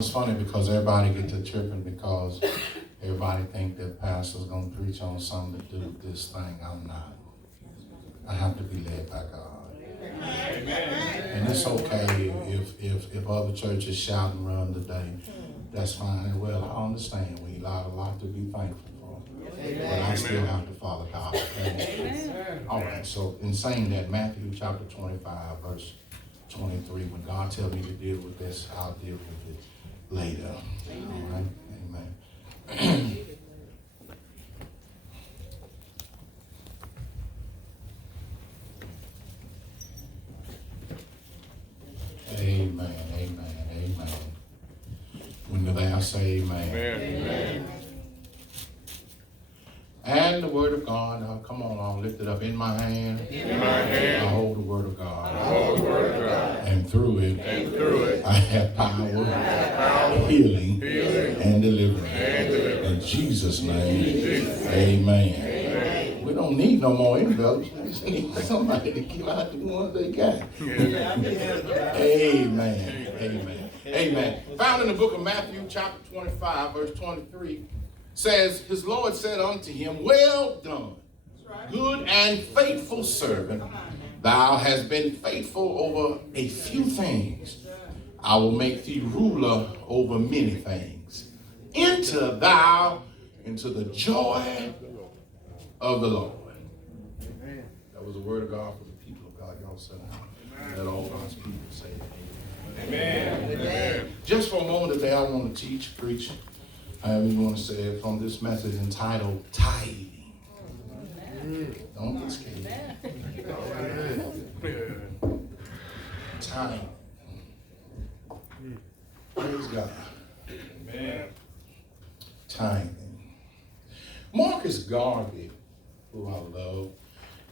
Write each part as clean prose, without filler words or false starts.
It's funny because everybody get to tripping because everybody think that pastor's gonna preach on something to do with this thing. I'm not. I have to be led by God. And it's okay if other churches shout and run today. That's fine. Well, I understand. We got a lot to be thankful for. But I still have to follow God. Okay? All right. So in saying that, Matthew chapter 25, verse 23, when God tells me to deal with this, I'll deal with it later. All right? Amen. Amen. Amen. Amen. When the last say amen. Amen. And the word of God, come on, I'll lift it up in my hand. In my hand. I hold the word of God. I hold the word of God. And through it, I have power, healing, and deliverance. In Jesus' name, amen. We don't need no more envelopes. We just need somebody to give out the ones they got. Amen. Amen. Amen. Found in the book of Matthew, chapter 25, verse 23, says, his Lord said unto him, well done, good and faithful servant. Thou hast been faithful over a few things. I will make thee ruler over many things. Enter thou into the joy of the Lord. That was the word of God for the people of God. Y'all said, let all God's people say amen. Amen. Just for a moment today, I want to teach, preach, however you want to say it, from this message entitled Tithing. Don't get scared. Tithing. Praise God. Amen. Tithing. Marcus Garvey, who I love,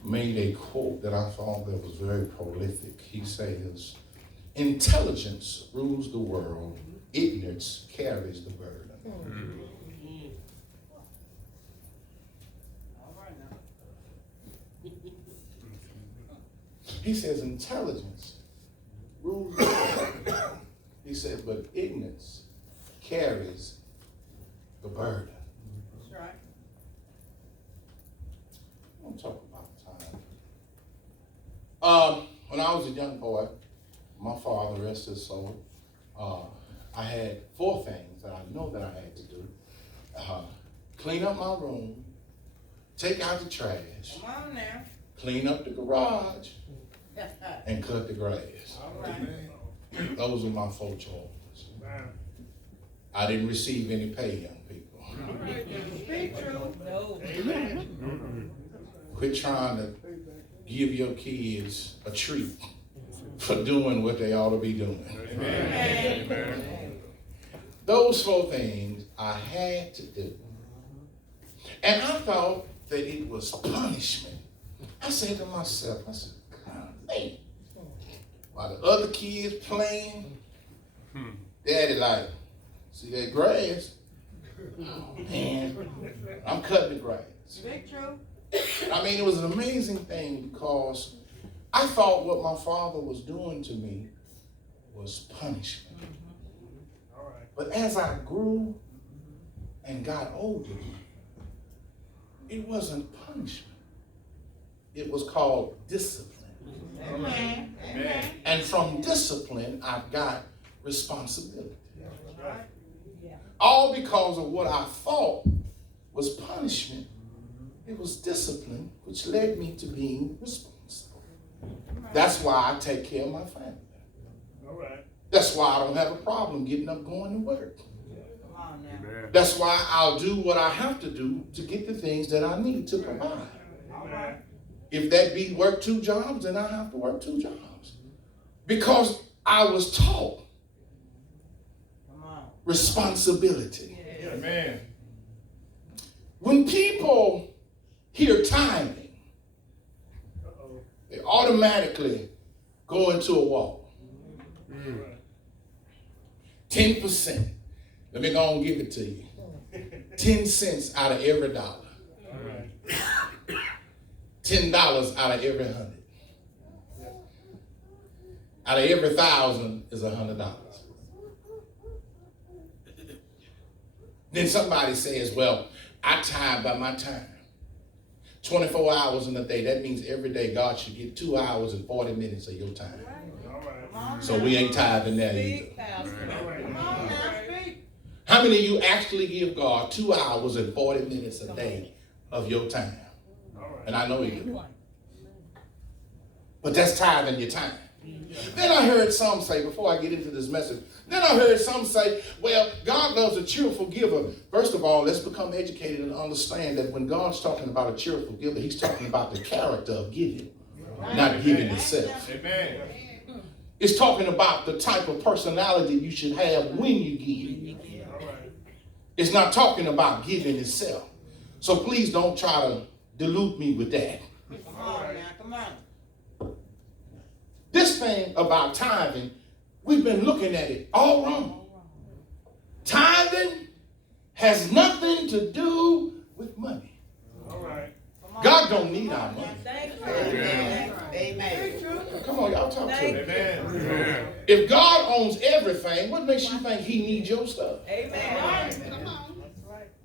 made a quote that I thought that was very prolific. He says, intelligence rules the world, ignorance carries the burden. He says intelligence rules the world. He said, but ignorance carries the burden. That's right. I want to talk about time. When I was a young boy, my father, rest his soul, I had 4 things that I know that I had to do. Clean up my room, take out the trash, come on now, clean up the garage, and cut the grass. All right. Those were my 4 chores. I didn't receive any pay, young people. Speak true. No. Quit trying to give your kids a treat for doing what they ought to be doing. Amen. Amen. Those 4 things I had to do. And I thought that it was punishment. I said to myself, God, man, while the other kids playing, Daddy like, see that grass? Oh, man, I'm cutting the grass. I mean, it was an amazing thing because I thought what my father was doing to me was punishment. But as I grew and got older, it wasn't punishment. It was called discipline. Amen. And from discipline, I got responsibility. All because of what I thought was punishment. It was discipline, which led me to being responsible. That's why I take care of my family. All right. That's why I don't have a problem getting up going to work. That's why I'll do what I have to do to get the things that I need to provide. Right. If that be work 2 jobs, then I have to work 2 jobs. Because I was taught responsibility. Amen. When people hear tithing, they automatically go into a wall. 10%. Let me go and give it to you. 10 cents out of every dollar. $10 out of every 100. Out of every 1,000 is $100. Then somebody says, well, I tithe by my time. 24 hours in a day. That means every day God should get 2 hours and 40 minutes of your time. So we ain't tithing that either. How many of you actually give God 2 hours and 40 minutes a day of your time? And I know you do. But that's tithing your time. Then I heard some say, before I get into this message, then I heard some say, well, God loves a cheerful giver. First of all, let's become educated and understand that when God's talking about a cheerful giver, he's talking about the character of giving, not giving itself. Amen. It's talking about the type of personality you should have when you give. It's not talking about giving itself. So please don't try to dilute me with that. Come on now, come on. This thing about tithing, we've been looking at it all wrong. Tithing has nothing to do with money. All right. God don't need our money. Amen. Amen. Come on, y'all talk to me. Amen. If God owns everything, what makes you think he needs your stuff? Amen.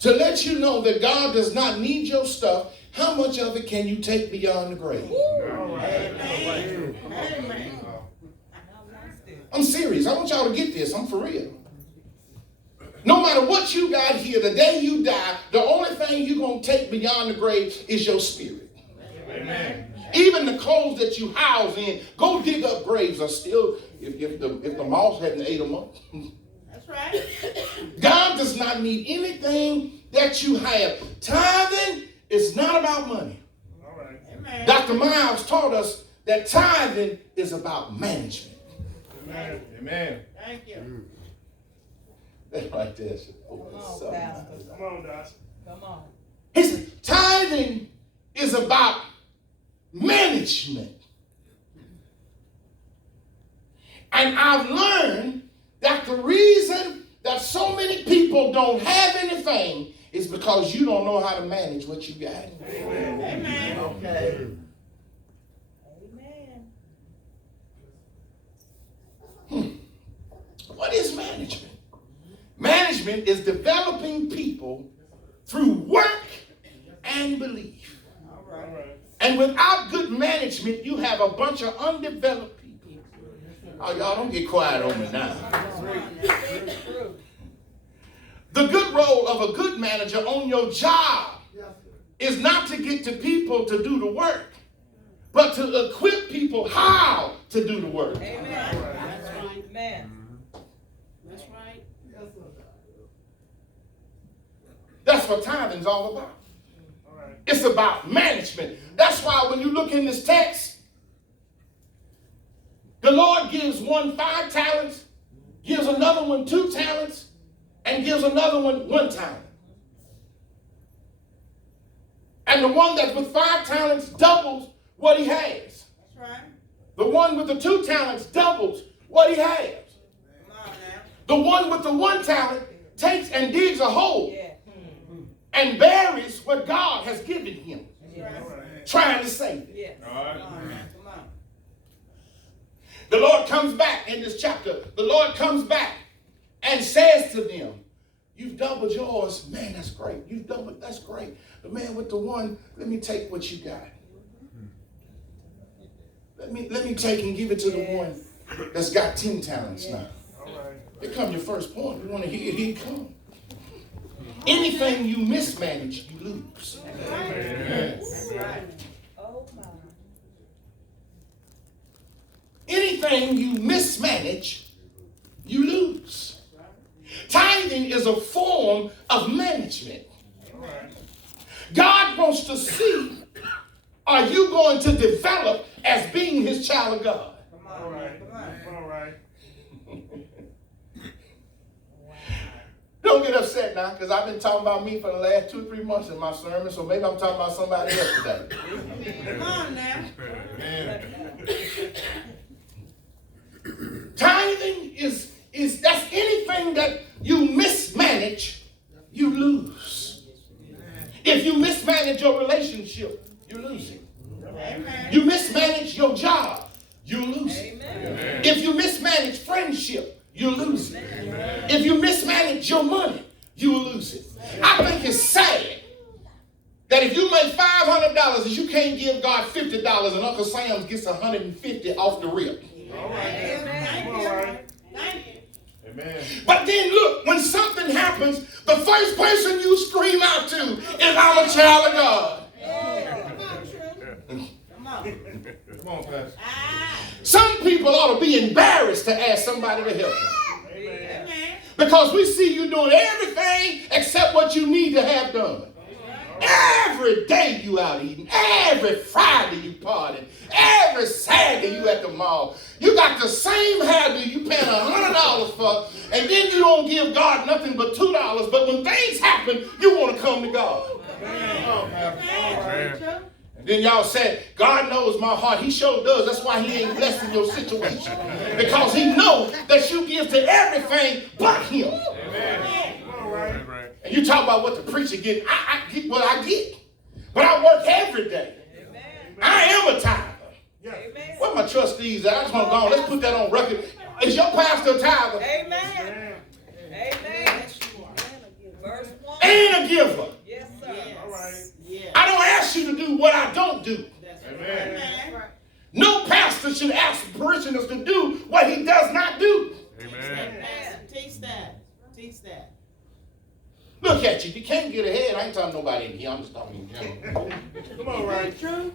To let you know that God does not need your stuff, how much of it can you take beyond the grave? Amen. Amen. I'm serious. I want y'all to get this. I'm for real. No matter what you got here, the day you die, the only thing you're going to take beyond the grave is your spirit. Amen. Even the clothes that you house in, go dig up graves are still, if the moths hadn't ate them up. That's right. God does not need anything that you have. Tithing is not about money. All right. Amen. Dr. Miles taught us that tithing is about management. Amen. Amen. Thank you. That right there should open Come on, something. Pastor. Come on, Doc. Come on. His tithing is about management. And I've learned that the reason that so many people don't have anything is because you don't know how to manage what you got. Amen. Amen. Okay. Amen. What is management? Management is developing people through work and belief. All right. And without good management, you have a bunch of undeveloped people. Oh, y'all don't get quiet on me now. The good role of a good manager on your job is not to get to people to do the work, but to equip people how to do the work. Amen. That's right. Amen. That's right. That's what tithing's all about. All right. It's about management. That's why when you look in this text, the Lord gives one 5 talents, gives another one 2 talents, and gives another one 1 talent. And the one that's with 5 talents doubles what he has. That's right. The one with the 2 talents doubles what he has. Come on now. The one with the 1 talent takes and digs a hole Yeah. and buries what God has given him, That's right. All right. trying to save it. Yeah. All right. Come on now. Come on. The Lord comes back in this chapter. The Lord comes back and says to them, you've doubled yours. Man, that's great. You've doubled, that's great. The man with the 1, let me take what you got. Let me take and give it to the one that's got 10 talents now. All right. Here come your first point. We want to hear it. Here it come. Anything you mismanage, you lose. Amen. That's right. Oh my. Anything you mismanage, you lose. Tithing is a form of management. All right. God wants to see, are you going to develop as being his child of God? Come All on. right. Come on. All right. Don't get upset now, because I've been talking about me for the last 2 or 3 months in my sermon, so maybe I'm talking about somebody else today. Come on now. Amen. Tithing is that's anything that you mismanage, you lose. If you mismanage your relationship, you lose it. Amen. You mismanage your job, you lose it. Amen. If you mismanage friendship, you lose it. If you mismanage your money, you will lose it. I think it's sad that if you make $500 and you can't give God $50 and Uncle Sam gets $150 off the rip. All right. All right. Amen. But then look, when something happens, the first person you scream out to is, I'm a child of God. Come on, Pastor. Some people ought to be embarrassed to ask somebody to help them. Amen. Because we see you doing everything except what you need to have done. Every day you out eating. Every Friday you partying. Every Saturday you at the mall. You got the same hairdo you paying $100 for, and then you don't give God nothing but $2. But when things happen, you want to come to God. Amen. And then y'all said, God knows my heart. He sure does. That's why he ain't blessing your situation. Because he knows that you give to everything but him. Amen. All right. And you talk about what the preacher get. I get what I get. But I work every day. Amen. I am a tither. Yeah. Amen. Where my trustees at? I just want to go on. Let's put that on record. Is your pastor a tither? Amen. Amen. Verse 1. And a giver. Yes, sir. All right. I don't ask you to do what I don't do. Amen. No pastor should ask parishioners to do what he does not do. Amen. Teach that. Teach that. Look at you. You can't get ahead. I ain't talking to nobody in here. I'm just talking in general. Come on, right. True.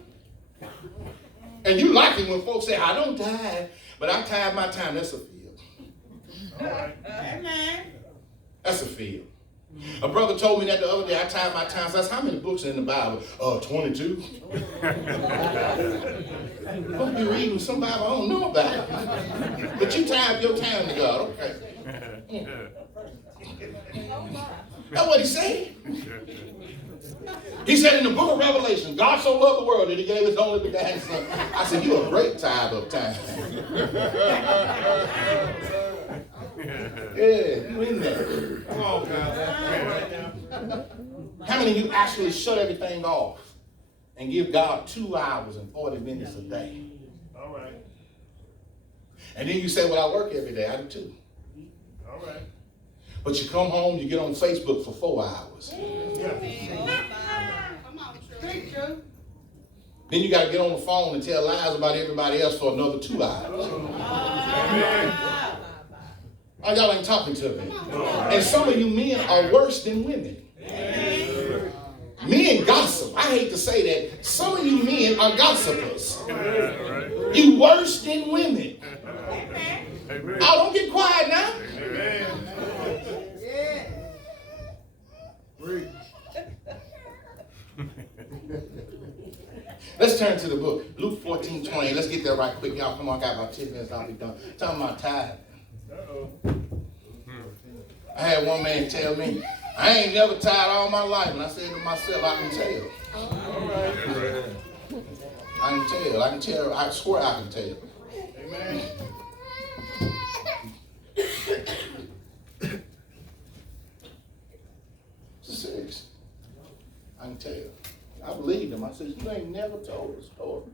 And you like it when folks say, I don't tithe, but I tithe my time. That's a field. All right. Amen. That's a field. A brother told me that the other day. I tithe my time. So I said, how many books are in the Bible? 22. Supposed to be reading some Bible I don't know about. But you tithe your time to God. Okay. That's what he said. He said in the book of Revelation, God so loved the world that he gave his only begotten son. I said, you're a great tithe of time. Yeah, you in there. Come on, Pastor. All right now. How many of you actually shut everything off and give God 2 hours and 40 minutes a day? All right. And then you say, well, I work every day. I do too. All right. But you come home, you get on Facebook for 4 hours. Yeah. Come on, true. Then you got to get on the phone and tell lies about everybody else for another 2 hours. Amen. Oh, y'all ain't talking to me. And some of you men are worse than women. Men gossip. I hate to say that. Some of you men are gossipers. You worse than women. Oh, don't get quiet now. Let's turn to the book. Luke 14:20. Let's get there right quick. Y'all, come on. I got about 10 minutes. I'll be done. Talking about tithing. I had one man tell me, I ain't never tithed all my life. And I said to myself, I can tell. I can tell. I can tell. I swear I can tell. Amen. It's serious. I can tell. I believed him. I said, you ain't never told a story.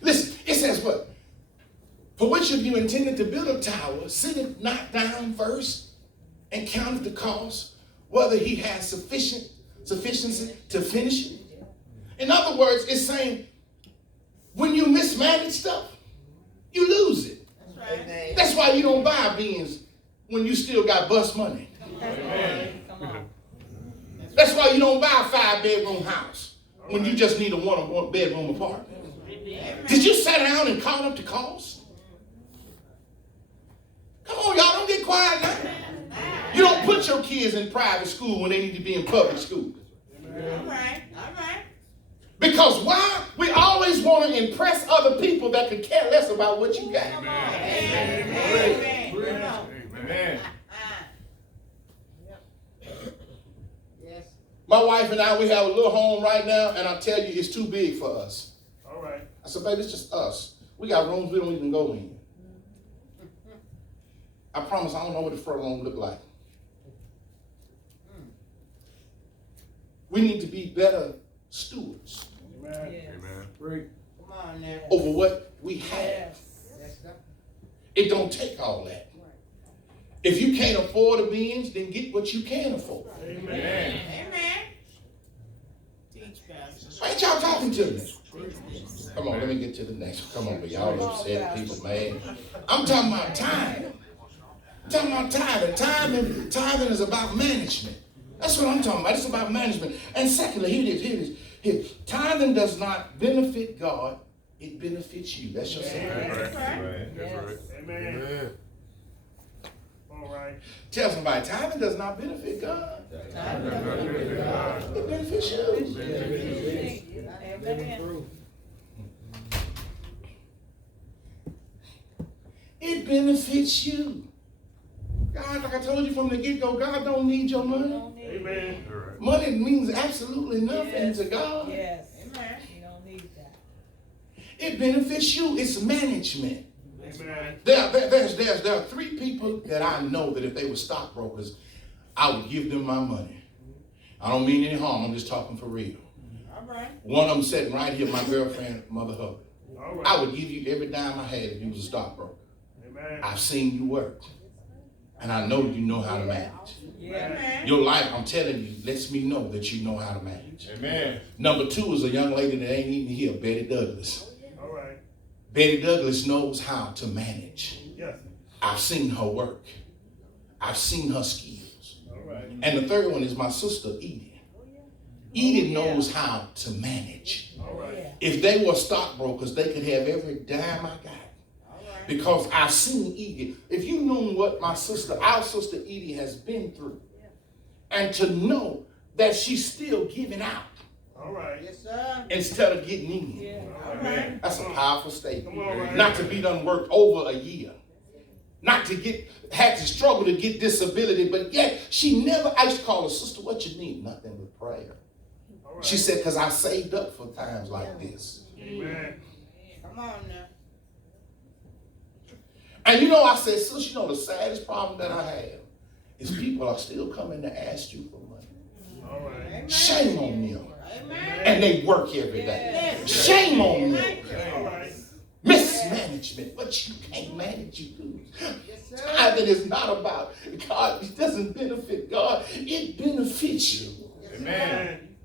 Listen, it says what? For which of you intended to build a tower, sitteth not down first and counteth the cost, whether he has sufficiency to finish it? In other words, it's saying, when you mismanage stuff, you lose it. That's right. That's why you don't buy Benz when you still got bus money. Come on. That's why you don't buy a 5-bedroom house when you just need a 1-bedroom apartment. Did you sit down and count up the cost? Come on, y'all, don't get quiet now. You don't put your kids in private school when they need to be in public school. All right. Because why? We always want to impress other people that could care less about what you got. Amen. Yes. My wife and I, we have a little home right now, and I tell you, it's too big for us. All right. I said, baby, it's just us. We got rooms we don't even go in. I promise I don't know what the front room look like. We need to be better stewards Amen. Yes. Come on now. over what we have. Yes. Yes, sir. It don't take all that. If you can't afford a Benz, then get what you can afford. Amen. Teach, Pastor. Why ain't y'all talking to me? Come on, let me get to the next one. Come on, but y'all upset people, man. I'm talking about tithing. I'm talking about tithing. Tithing is about management. That's what I'm talking about. It's about management. And secondly, here it is. Tithing does not benefit God. It benefits you. That's your second. That's right. Amen. All right. Tell somebody, tithing does not benefit God. It benefits you. Amen. It benefits you. God, like I told you from the get-go, God don't need your money. Amen. Money means absolutely nothing to God. Yes. Amen. You don't need that. It benefits you. It's management. Amen. There are three people that I know that if they were stockbrokers, I would give them my money. I don't mean any harm. I'm just talking for real. All right. One of them sitting right here, my girlfriend, Mother Hubbard. All right. I would give you every dime I had if you was a stockbroker. Amen. I've seen you work. And I know you know how to manage. Yeah. Your life, I'm telling you, lets me know that you know how to manage. Amen. Number two is a young lady that ain't even here, Betty Douglas. All right. Betty Douglas knows how to manage. Yes. I've seen her work. I've seen her skills. All right. And the third one is my sister, Edie. Edie knows how to manage. All right. If they were stockbrokers, they could have every dime I got. Because I've seen Edie. If you know what our sister Edie has been through, and to know that she's still giving out All right. Yes, sir. instead of getting in. Yeah. Amen. That's a powerful statement. Come on, right. Not to be done worked over a year. Not to had to struggle to get disability, but yet I used to call her, sister, what you need? Nothing but prayer. All right. She said, because I saved up for times like this. Amen. Come on now. And I said, sis, the saddest problem that I have is people are still coming to ask you for money. All right. Amen. Shame on them. Amen. And they work every day. Shame on them. All right. Mismanagement. What you can't manage, you lose. Yes, sir. Tithing is not about God. It doesn't benefit God. It benefits you. Amen.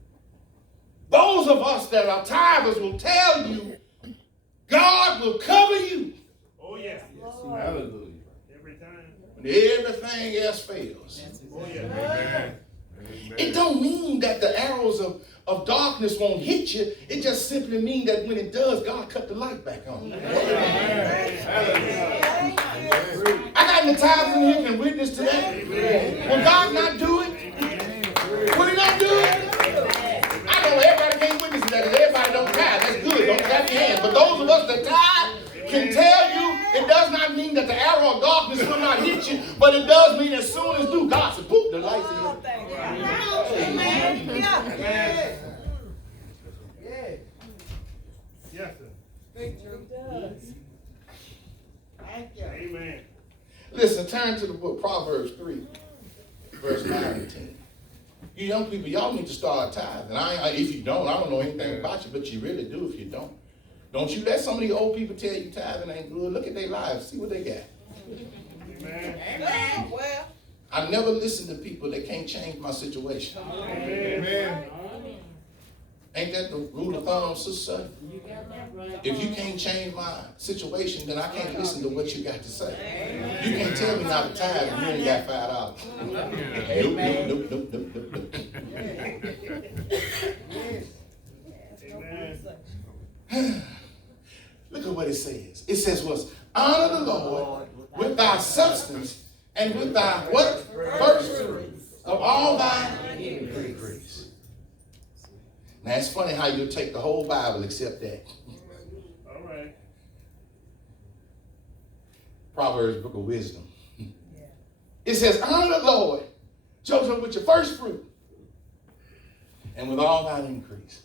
Those of us that are tithers will tell you God will cover you Oh, yeah. Hallelujah. Every time. when everything else fails. Oh, yeah. Amen. It don't mean that the arrows of darkness won't hit you. It just simply means that when it does, God cut the light back on. I got any tithers in here can witness to that. Will God not do it? Will he not do it? I know everybody can't witness to that because everybody don't tithe. That's good. Don't clap your hands. But those of us that tithe can tell you it does not mean that the arrow of darkness will not hit you, but it does mean as soon as God said, boop, the lights in Oh, you. thank God. Amen. Yeah. Yes, sir. It does. Thank you. Amen. Listen, turn to the book Proverbs 3, verse 9 and 10. You young people, y'all need to start tithing. If you don't, I don't know anything about you, but you really do if you don't. Don't you let some of the old people tell you tithing ain't good. Look at their lives. See what they got. Amen. Amen. Well. I never listen to people that can't change my situation. Amen. Ain't that the rule of thumb, sister? If you can't change my situation, then I can't listen to what you got to say. You can't tell me not to tithe and you ain't got $5. Nope. Amen. Look at what it says. It says honor the Lord with thy substance and with thy what? First fruits of all thy increase. Now it's funny how you'll take the whole Bible except that. All right. Proverbs, book of wisdom. It says, honor the Lord, Joseph, with your first fruit and with all thine increase.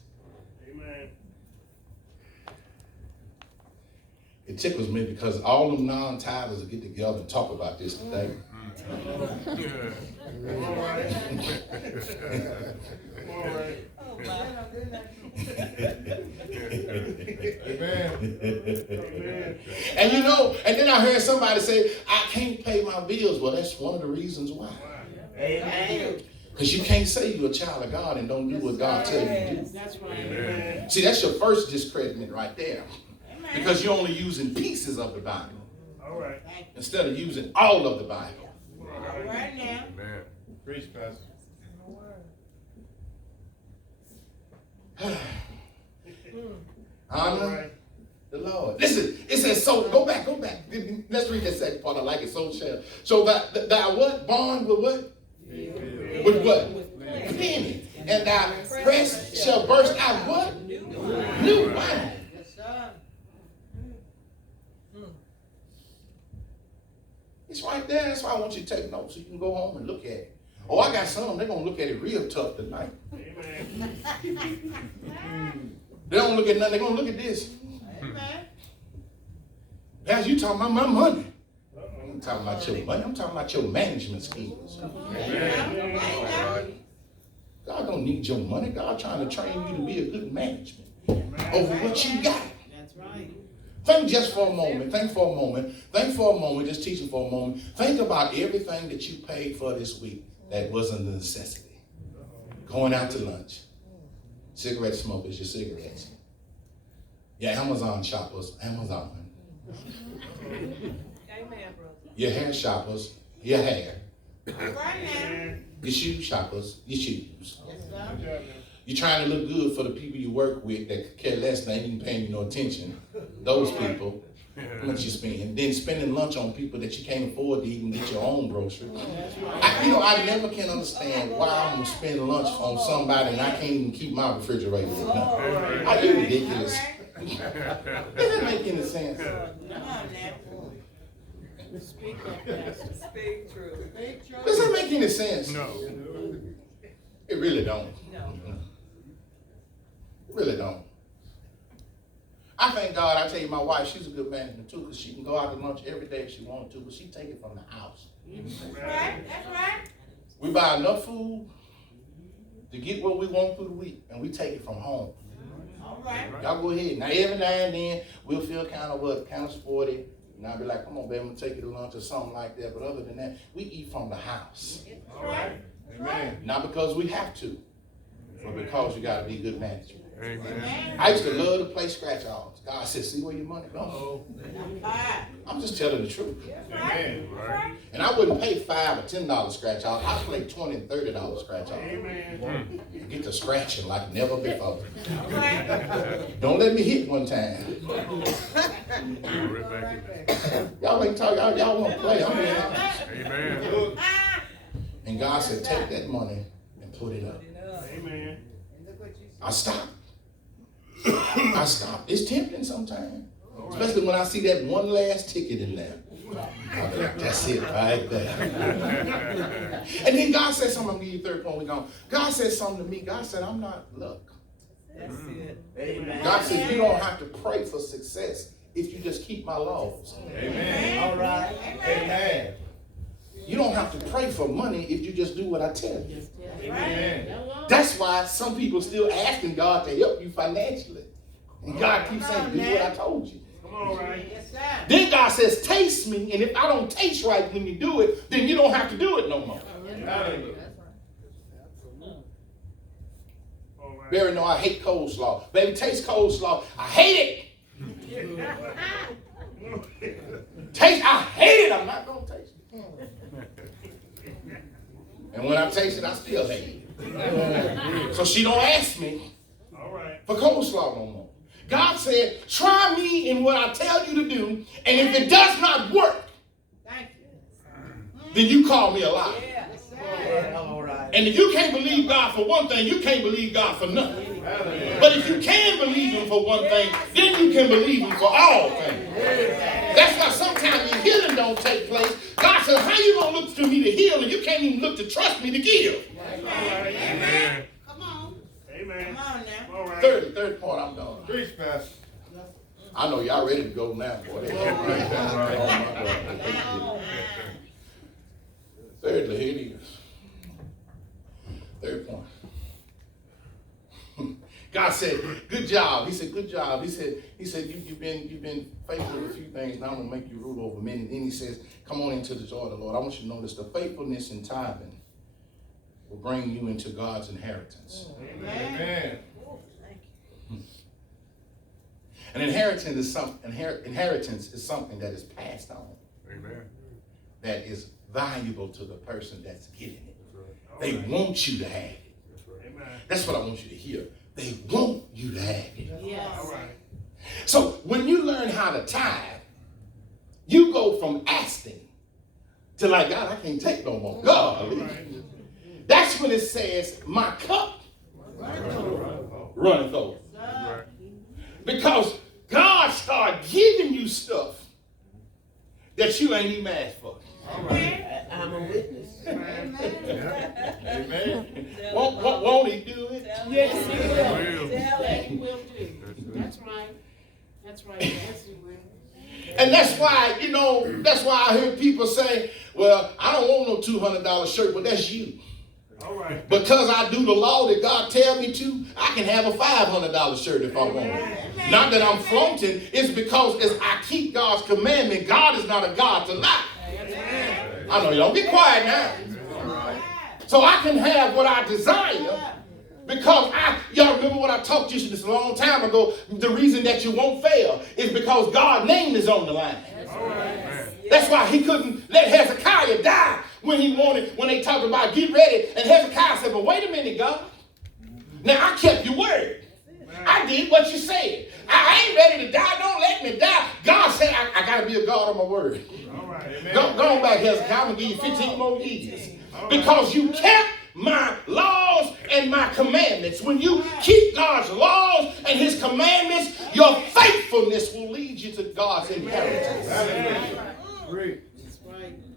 Amen. It tickles me because all them non-tithers will get together and talk about this today. All right. All right. Oh, my. Amen. And and then I heard somebody say, I can't pay my my bills. Well, that's one of the reasons why. Amen. Because you can't say you're a child of God and don't do what God tells you to do. That's right. Amen. See, that's your first discreditment right there. Amen. Because you're only using pieces of the Bible All right. instead of using all of the Bible. All right now. Amen. Preach, Pastor. All Honor right. the Lord. Listen, it says, so, go back. Let's read that second part. I like it. So thy what? Bond with what? With what? Penny. And thy press shall burst out what? New wine. Yes, sir. It's right there. That's why I want you to take notes so you can go home and look at it. Oh, I got some. They're going to look at it real tough tonight. Amen. They don't look at nothing. They're going to look at this. Amen. As you talking about my money. Uh-oh. I'm talking about your money. I'm talking about your management skills. Amen. All right. God don't need your money. God trying to train you to be a good management Amen. over what you got. That's right. Think just for a moment. Think for a moment. Just teaching for a moment. Think about everything that you paid for this week that wasn't a necessity. Going out to lunch. Cigarette smokers, your cigarettes. Your Amazon shoppers, Amazon. Amen, brother. Your hair shoppers, your hair. All right now. Amen. Your shoe shoppers, your shoes. Yes, Good sir. job now. You're trying to look good for the people you work with that care less, they ain't even paying you no attention. Those people, how much you spend. Then spending lunch on people that you can't afford to even get your own groceries. I never can understand why I'm gonna spend lunch on somebody and I can't even keep my refrigerator with nothing. I do ridiculous. Doesn't make any sense. Come on now. Speak up, Pastor. Speak true. Speak truth. Does that make any sense? No. It really don't. No. It really don't. I thank God, I tell you, my wife, she's a good manager too, because she can go out to lunch every day if she wanted to, but she take it from the house. That's right. That's right. We buy enough food to get what we want through the week, and we take it from home. All right. Y'all go ahead. Now, every now and then, we'll feel kind of sporty, and I'll be like, come on, baby, I'm going to take you to lunch or something like that. But other than that, we eat from the house. That's right. Amen. Not because we have to, but because you got to be good management. Amen. I used to love to play scratch offs. God said, see where your money goes. Oh. Right. I'm just telling the truth. That's right. That's right. And I wouldn't pay $5 or $10 scratch off. I'd play $20 and $30 scratch off. Amen. Get to scratching like never before. All right. Don't let me hit one time. Right back in. Y'all ain't talking. Y'all want to play. I'm being honest. Amen. And God said, take that money and put it up. Amen. Look what you I stopped. I stopped. It's tempting sometimes. Especially when I see that one last ticket in there. I'll be like, that's it right there. And then God said something, I'm going to give you third point, we're gone. God said something to me. God said, I'm not luck. That's it. Amen. God said, you don't have to pray for success if you just keep my laws. Amen. All right. Amen. You don't have to pray for money if you just do what I tell you. Amen. That's why some people still asking God to help you financially. And God keeps saying, do what I told you. Come on, right. Yes, sir. Then God says, taste me, and if I don't taste right when you do it, then you don't have to do it no more. Hallelujah. All right. Barry, no, I hate coleslaw. Baby, taste coleslaw. I hate it. Taste, I hate it. I'm not going to taste it. And when I taste it, I still hate it. So she don't ask me All right. for coleslaw no more. God said, try me in what I tell you to do, and if it does not work, Thank you. then you call me a liar. Yes, sir. All right. And if you can't believe God for one thing, you can't believe God for nothing. Hallelujah. But if you can believe him for one thing, then you can believe him for all things. That's why sometimes your healing don't take place. God says, how you going to look to me to heal and you can't even look to trust me to give? Amen. Come on. Amen. Come on now. All right. Third point, I'm done. Preach, Pastor. I know y'all ready to go now, boy. Thirdly, here it is. Third point. God God said, good job. He said, good job. He said, you've been faithful with a few things. Now I'm going to make you rule over many. And then he says, come on into the joy of the Lord. I want you to notice the faithfulness in tithing will bring you into God's inheritance. Amen. An inheritance is something that is passed on. Amen. That is valuable to the person that's getting it. All They right. want you to have it. Amen. That's what I want you to hear. They want you to have it. Yes. All right. So when you learn how to tithe, you go from asking to like, God, I can't take no more. God. That's when it says, my cup runneth over. Right. Because God started giving you stuff that you ain't even asked for. I'm a witness. Amen. Won't he do it? Yes, he will. Will. Tell That him. he will do. That's right. That's right. Yes, he will. And that's why, that's why I hear people say, well, I don't want no $200 shirt, but that's you. All right. Because I do the law that God tells me to, I can have a $500 shirt if I want it. Not that I'm flaunting, it's because as I keep God's commandment, God is not a God to lie. I know you don't get quiet now. So I can have what I desire because y'all remember what I talked to you this a long time ago. The reason that you won't fail is because God's name is on the line. All right. That's why he couldn't let Hezekiah die when they talked about get ready. And Hezekiah said, but wait a minute, God. Now I kept your word. I did what you said. I ain't ready to die. Don't let me die. God said I got to be a God of my word. All right. Go on back, Hezekiah. I'm going to give you 15 more years. Because you kept my laws and my commandments. When you keep God's laws and his commandments, your faithfulness will lead you to God's inheritance. Great.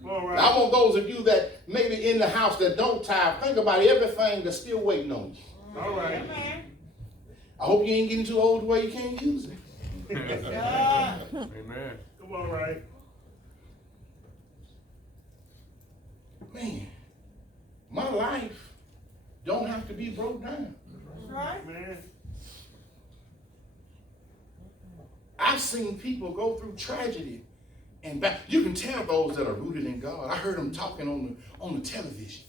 All right. I want those of you that maybe in the house that don't tithe, think about everything that's still waiting on you. All right. I hope you ain't getting too old where you can't use it. Amen. Come on, right. Man, my life don't have to be broke down. Amen. I've seen people go through tragedy and back. You can tell those that are rooted in God. I heard them talking on the television.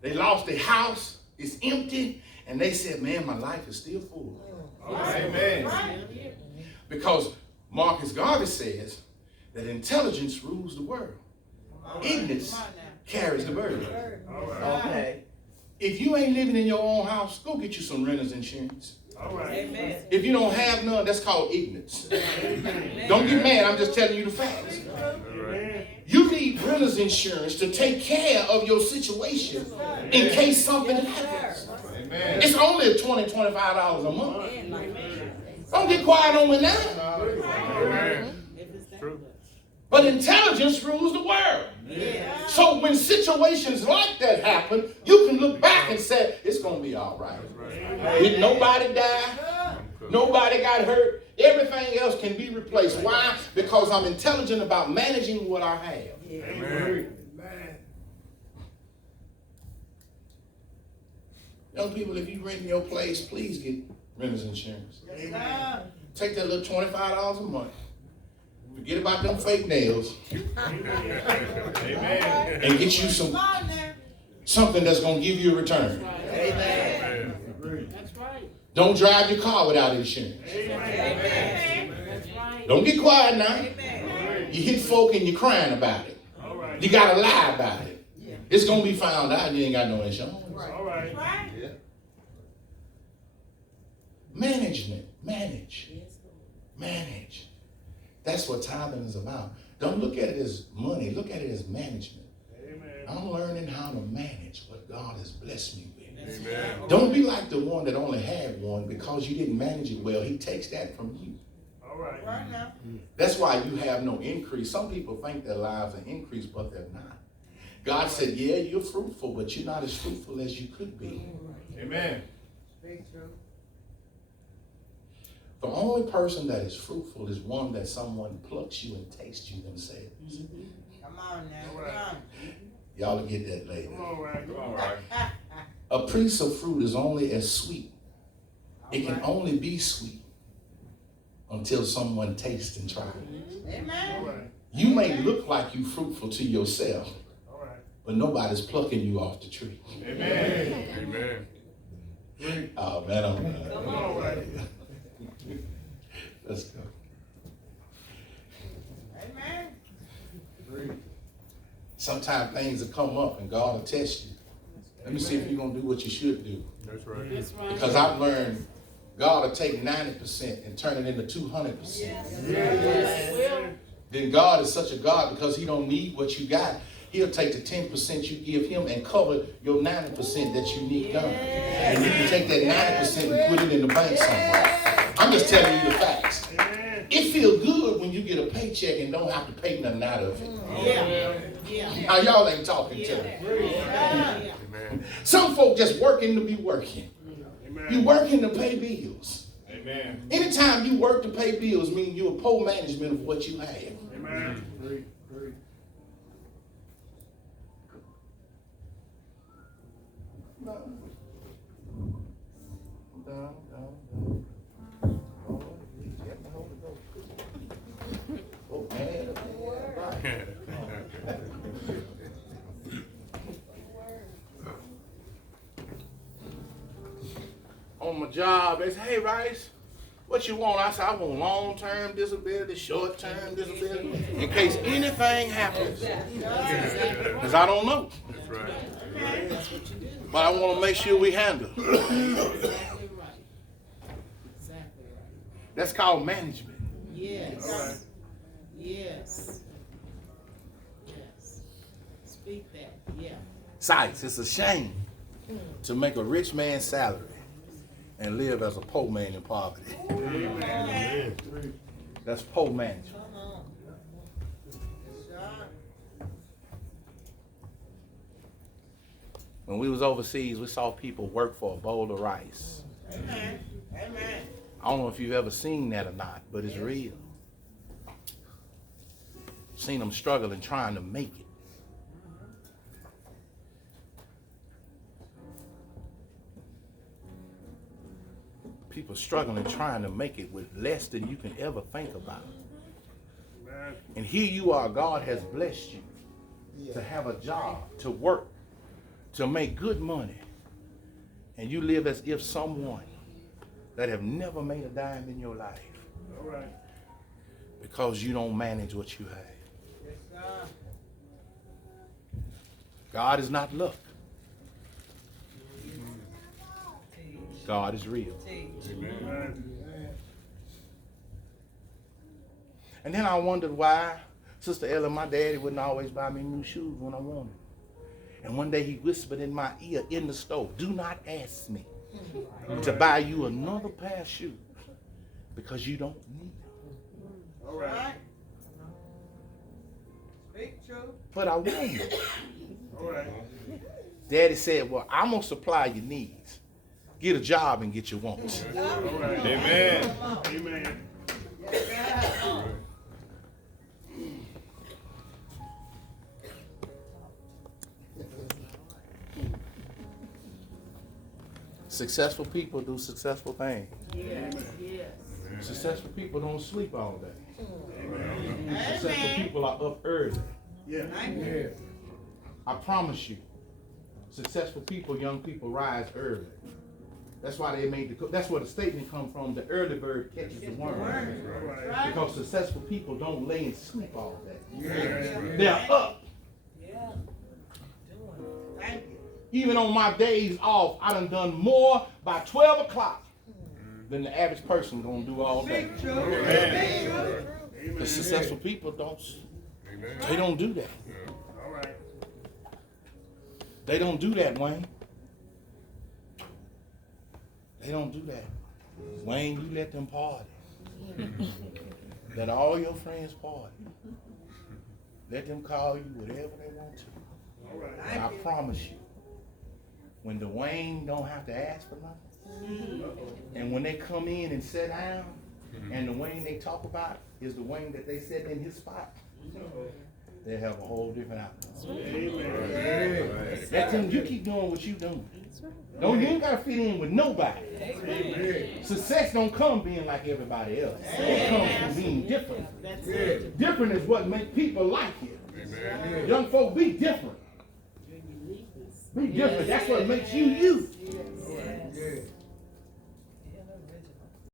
They lost their house, it's empty, and they said, man, my life is still full. Amen. Because Marcus Garvey says that intelligence rules the world. Ignorance carries the burden. All right. Okay. If you ain't living in your own house, go get you some renter's insurance. All right. Amen. If you don't have none, that's called ignorance. Don't get mad, I'm just telling you the facts. Amen. You need renter's insurance to take care of your situation in case something happens. Amen. It's only $20, $25 a month. Don't get quiet on me now. Amen. True. But intelligence rules the world. So when situations like that happen, you can look back and say, it's going to be all right. Did nobody die? Nobody got hurt. Everything else can be replaced. Why? Because I'm intelligent about managing what I have. Amen. Young people, if you rent your place, please get renter's insurance. Take that little $25 a month. Forget about them fake nails Amen. and get you something that's going to give you a return. Amen. That's right. Don't drive your car without insurance. That's right. Don't get quiet now. You hit folk and you're crying about it. All right. You got to lie about it. It's going to be found out you ain't got no insurance. All right. Management. Manage. That's what tithing is about. Don't look at it as money. Look at it as management. Amen. I'm learning how to manage what God has blessed me with. Amen. Don't be like the one that only had one because you didn't manage it well. He takes that from you. All right. That's why you have no increase. Some people think their lives are increased, but they're not. God said, yeah, you're fruitful, but you're not as fruitful as you could be. Amen. The only person that is fruitful is one that someone plucks you and tastes you themselves. Come on now. All right. Come on. Y'all will get that later. Come on, right. All right. A piece of fruit is only as sweet It can only be sweet until someone tastes and tries. All Amen. right. You may look like you fruitful to yourself, All right. but nobody's plucking you off the tree. Amen. Amen. Oh man, Come on, right. Let's go. Amen. Sometimes things will come up and God will test you. Let me see if you're gonna do what you should do. That's right. That's right. Because I've learned God will take 90% and turn it into 200%. Yes, he will. Then God is such a God because he don't need what you got. He'll take the 10% you give him and cover your 90% that you need done. And you can take that 90% and put it in the bank somewhere. I'm just telling you the facts. Amen. It feels good when you get a paycheck and don't have to pay nothing out of it. Yeah. Yeah. Now y'all ain't talking to me. Yeah. Amen. Some folk just working to be working. Amen. You working to pay bills. Amen. Anytime you work to pay bills means you're a poor management of what you have. Amen. On my job, they say, hey, Rice, what you want? I said, I want long-term disability, short-term disability, in case anything happens. Because I don't know. That's right. That's what you do. But I want to make sure we handle. Exactly right. Exactly right. That's called management. Yes. All right. Yes. Yes. Speak that. Yeah. Sites, it's a shame to make a rich man's salary and live as a poor man in poverty. Amen. That's poor management. When we was overseas, we saw people work for a bowl of rice. Amen. Amen. I don't know if you've ever seen that or not, but it's real. Seen them struggling trying to make it. People struggling trying to make it with less than you can ever think about. Amen. And here you are, God has blessed you to have a job, to work, to make good money. And you live as if someone that have never made a dime in your life All right. because you don't manage what you have. Yes, sir. God is not luck. Teach. God is real. Teach. Amen. And then I wondered why Sister Ella, my daddy wouldn't always buy me new shoes when I wanted. And one day he whispered in my ear in the store, do not ask me to buy you another pair of shoes because you don't need them. All right. Right. Speak truth. But I wonder. All right. Daddy said, well, I'm going to supply your needs. Get a job and get your wants. All right. Amen. Amen. Yes, sir. Successful people do successful things. Yes. Yes. Successful people don't sleep all day. Amen. Successful people are up early. Yeah. Thank you. I promise you, successful people, young people rise early. That's why they made that's where the statement comes from, the early bird catches the worm. All right. Right. Because successful people don't lay and sleep all day. Yeah. They're up. Yeah. Thank you. Even on my days off, I done more by 12 o'clock than the average person gonna do all day. Speak truth. Amen. Speak truth. Amen. The successful people don't, Amen. they don't do that. All right. They don't do that, Wayne. They don't do that. Wayne, you let them party. Let all your friends party. Let them call you whatever they want to. All right. And I promise you, when the Wayne don't have to ask for nothing, and when they come in and sit down, and the Wayne they talk about is the Wayne that they set in his spot, they have a whole different outlook. Amen. Let them, you keep doing what you doing. You ain't gotta fit in with nobody. Success don't come being like everybody else. It comes from being different. That's it. Different is what makes people like you. Amen. Young folk, be different. Your uniqueness. Be different. That's what makes you you.